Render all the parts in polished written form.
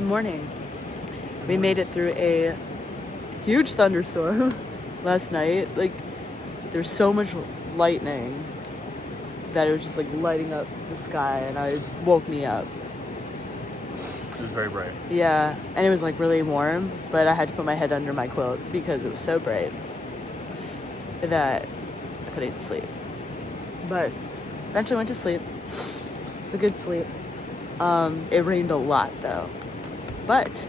Morning. We made it through a huge thunderstorm last night. Like, there's so much lightning that it was just like lighting up the sky, and it woke me up. It was very bright. Yeah, and it was like really warm, but I had to put my head under my quilt because it was so bright that I couldn't sleep. But eventually went to sleep. It's a good sleep. It rained a lot though, but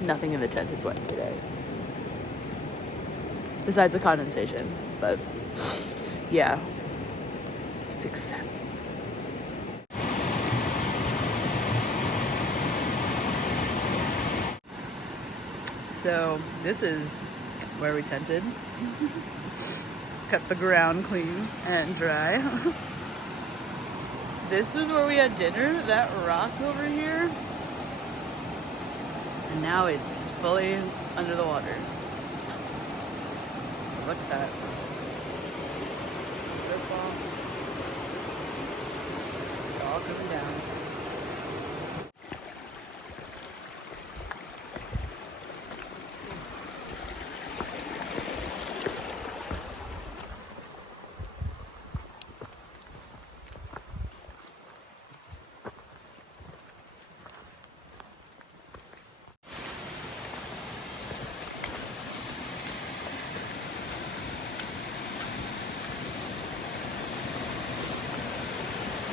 nothing in the tent is wet today. Besides the condensation, but yeah, success. So this is where we tented. Cut the ground clean and dry. This is where we had dinner, that rock over here. And now it's fully under the water. Look at that. It's all coming down.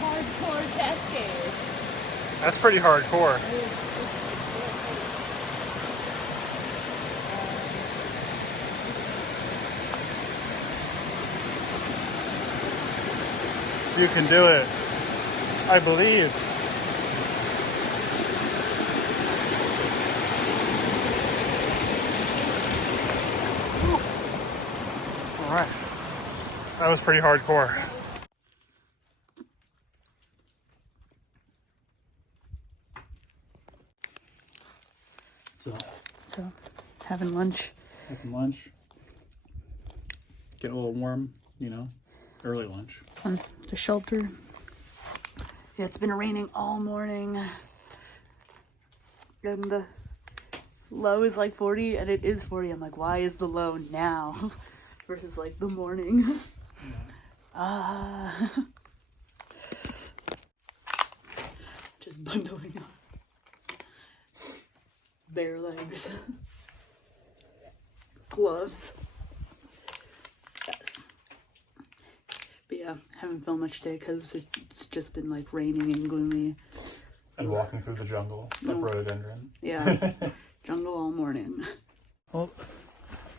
Hardcore cascade. That's pretty hardcore. You can do it. I believe. All right. That was pretty hardcore. So, having lunch. Having lunch. Get a little warm, you know, early lunch. On the shelter. Yeah, it's been raining all morning. And the low is like 40, and it is 40. I'm like, why is the low now versus like the morning? Just bundling up. Bare legs. Gloves. Yes. But yeah, haven't filmed much today because it's just been like raining and gloomy. And walking through the jungle of rhododendron. Yeah, jungle all morning. Well,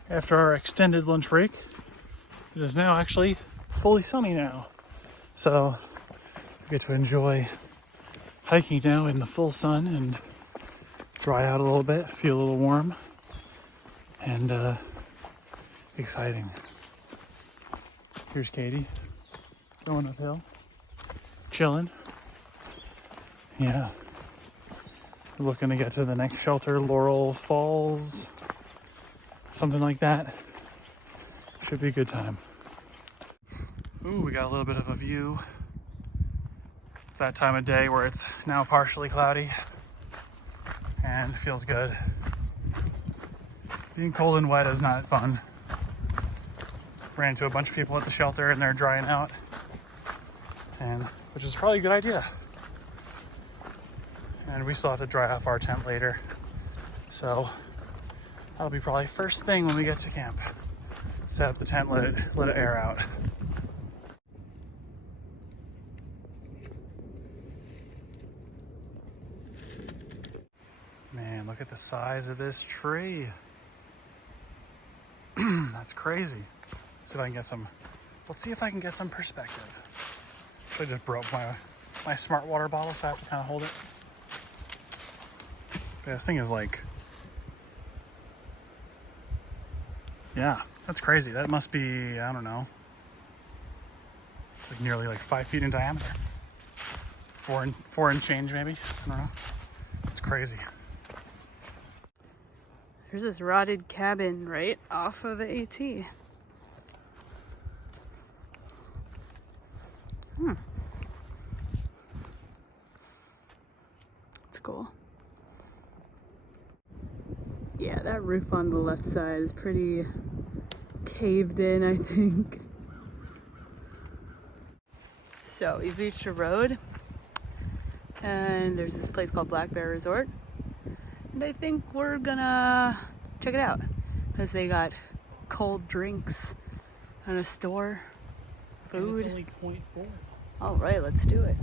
after our extended lunch break, it is now actually fully sunny now. So we get to enjoy hiking now in the full sun and dry out a little bit, feel a little warm, and exciting. Here's Katie going uphill, chilling. Yeah, we're looking to get to the next shelter, Laurel Falls, something like that. Should be a good time. Ooh, we got a little bit of a view. It's that time of day where it's now partially cloudy and it feels good. Being cold and wet is not fun. Ran into a bunch of people at the shelter and they're drying out, and which is probably a good idea. And we still have to dry off our tent later, so that'll be probably first thing when we get to camp. Set up the tent, let it air out. Man, look at the size of this tree. That's crazy. Let's see if I can get some. Let's see if I can get some perspective. I just broke my smart water bottle, so I have to kind of hold it. Yeah, this thing is like, yeah, that's crazy. That must be, I don't know. It's like nearly like 5 feet in diameter. Four and change maybe. I don't know. It's crazy. There's this rotted cabin right off of the AT. It's cool. Yeah, that roof on the left side is pretty caved in, I think. So we've reached a road and there's this place called Black Bear Resort. And I think we're gonna check it out because they got cold drinks and a store, food. And it's only 0.4. All right, let's do it.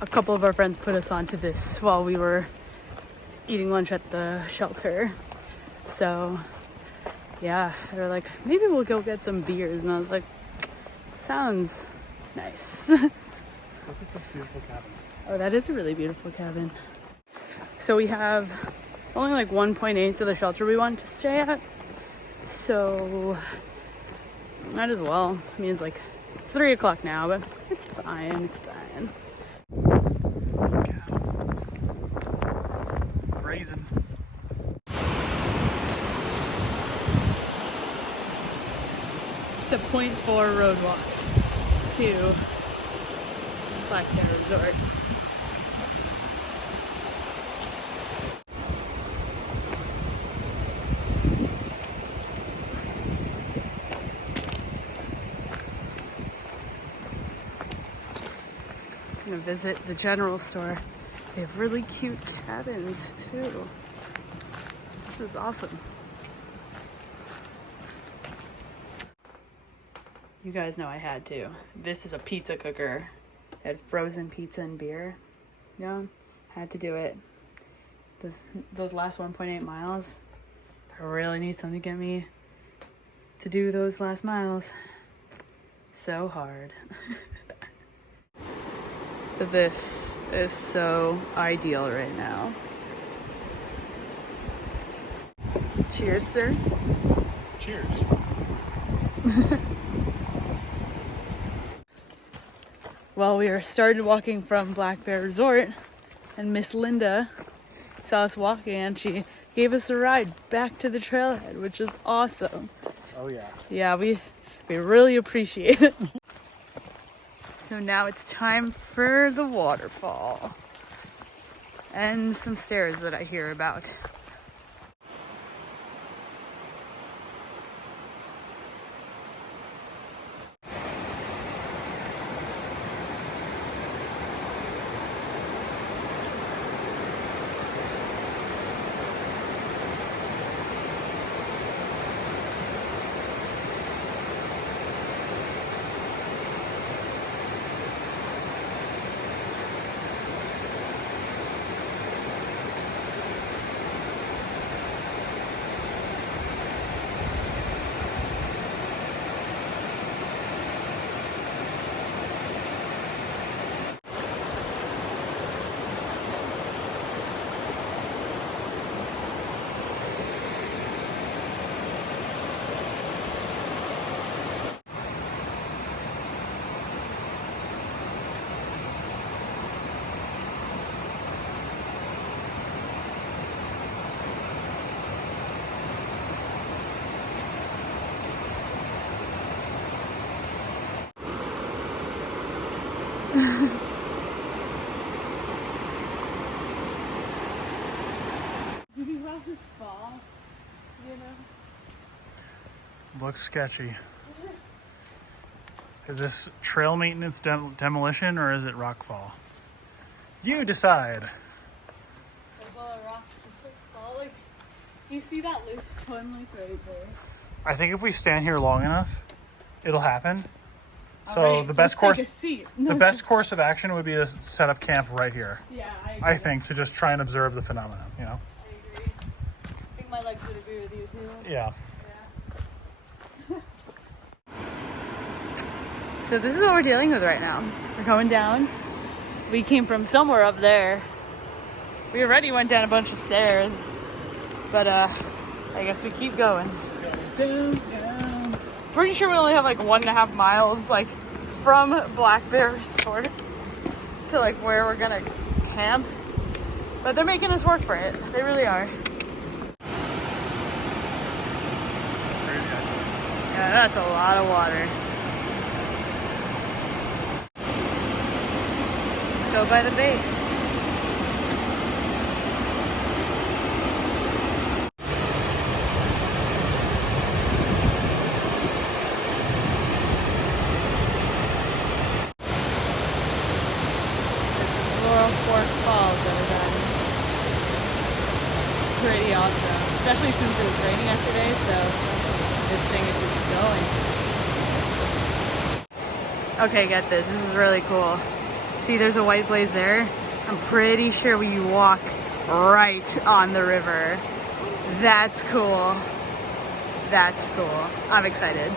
A couple of our friends put us onto this while we were eating lunch at the shelter. So yeah, they're like, maybe we'll go get some beers. And I was like, sounds nice. Look at this beautiful cabin. Oh, that is a really beautiful cabin. So we have only like 1.8 to the shelter we want to stay at. So might as well. I mean, it's like 3 o'clock now, but it's fine, it's fine. Raisin. It's a 0.4 road walk to Black Bear Resort. I'm gonna visit the general store. They have really cute cabins too. This is awesome. You guys know I had to. This is a pizza cooker. It had frozen pizza and beer. You know, had to do it. Those last 1.8 miles, I really need something to get me to do those last miles. So hard. This is so ideal right now. Cheers, sir. Cheers. Well, we started walking from Black Bear Resort, and Miss Linda saw us walking, and she gave us a ride back to the trailhead, which is awesome. Oh yeah. Yeah, we really appreciate it. So now it's time for the waterfall and some stairs that I hear about. This fall, you know? Looks sketchy. Is this trail maintenance demolition or is it rockfall? You decide. Well, a rock just like fall. Like, do you see that loose one like right there? I think if we stand here long enough, it'll happen. So Alright, the best let's course, take a seat. the best course of action would be to set up camp right here. Yeah, I think to just try and observe the phenomenon. You know. I agree. I think my legs would agree with you too. Yeah. So this is what we're dealing with right now. We're going down. We came from somewhere up there. We already went down a bunch of stairs, but I guess we keep going. Down. Pretty sure we only have like 1.5 miles, like from Black Bear Resort to like where we're gonna camp. But they're making us work for it. They really are. Yeah, that's a lot of water. Let's go by the base. Fork Falls that was at. Pretty awesome. Especially since it was raining yesterday, so this thing is just going. Okay, get this. This is really cool. See, there's a white blaze there. I'm pretty sure we walk right on the river. That's cool. That's cool. I'm excited.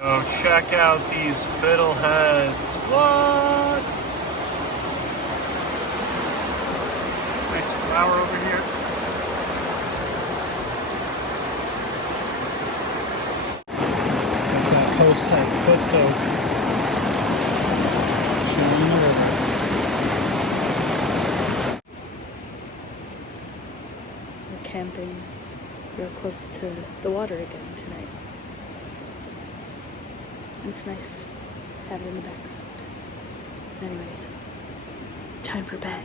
Oh, check out these fiddleheads. What? Nice flower over here. That's that post-type foot soak. Chilling in the river. We're camping real close to the water again tonight. It's nice to have it in the background. Anyways, it's time for bed.